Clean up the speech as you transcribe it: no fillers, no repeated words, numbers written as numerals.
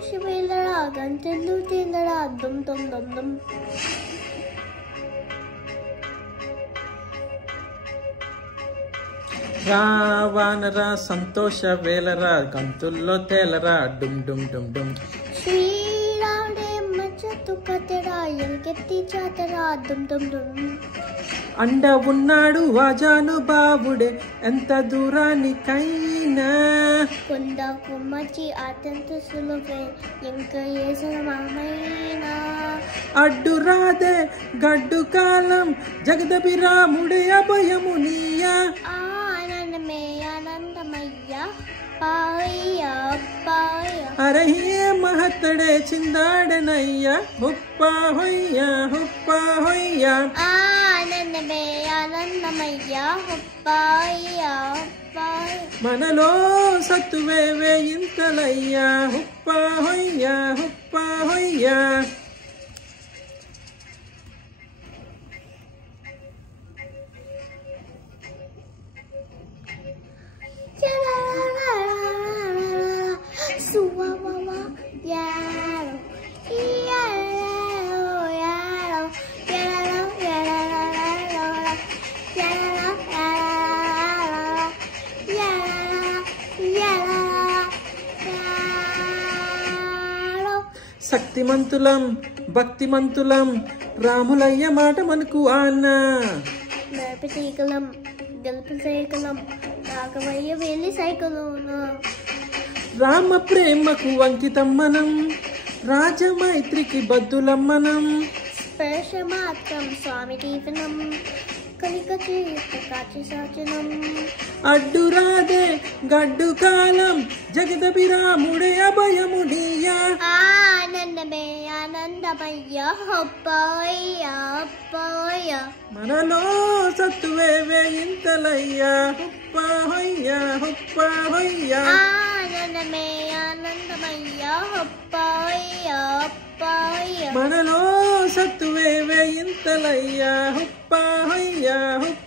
వేలరా గంటలు తిందరా దుమ్ దుమ్ దుమ్ దుమ్. రావానరా సంతోష వేలరా గంతుల్లో తేలరా డుమ్ డుమ్ డుమ్ డుమ్. శ్రీరాముడే మచ్చతు కతరా ఎల్కెత్తి చాతరా దుమ్ దుమ్ దుమ్. అండ ఉన్నాడు వాజాను బాబుడే ఎంత దూరానికైనా. కొండ కుమ్మచ్చి అత్యంత సులువే ఇంకా ఏసిన మామైనా. అడ్డు రాదే గడ్డు కాలం జగదభిరాముడే అభయము నీయా. ఆనందమే ఆనందమయ్య పాయ పాయ. అరే మహత్తడే చిందాడనయ్యా హుప్పా హొయ్యా హుప్పా హొయ్యా. ఆనందమే ఆనందమయ్య పాయ పాయ. మనలో సత్తువే వేయింతలయ్యా హుప్పా హొయ్యా హుప్పా హొయ్యా. శక్తిమంతులం భక్తిమంతులం రాములయ్య మాట మనకు అన్నా. నడిపేయగలం గెలిపేయగలం రాఘవయ్య వెళ్ళి సైకిలోనా. రామ ప్రేమకు అంకితం మనం రాజమైత్రికి బద్దులం మనం. స్పర్శ మాత్రం స్వామి దీవనం కలిక చేత కాచి సాచనం. అడ్డు రాదే గడ్డు కాలం జగదభిరాముడే అభయము నీయా. ఆనందమే ఆనందమయ్య హొప్పయ్య హొప్పయ్య. మనలో సత్తువే వేయింతలయ్యా హుప్పా హొయ్యా హుప్పా హొయ్యా. ఆనందమే ఆనందమయ్య హొప్పయ్య హొప్పయ్య. మనలో సత్తువే వేయింతలయ్యా హుప్పా హొయ్యా హుప్పా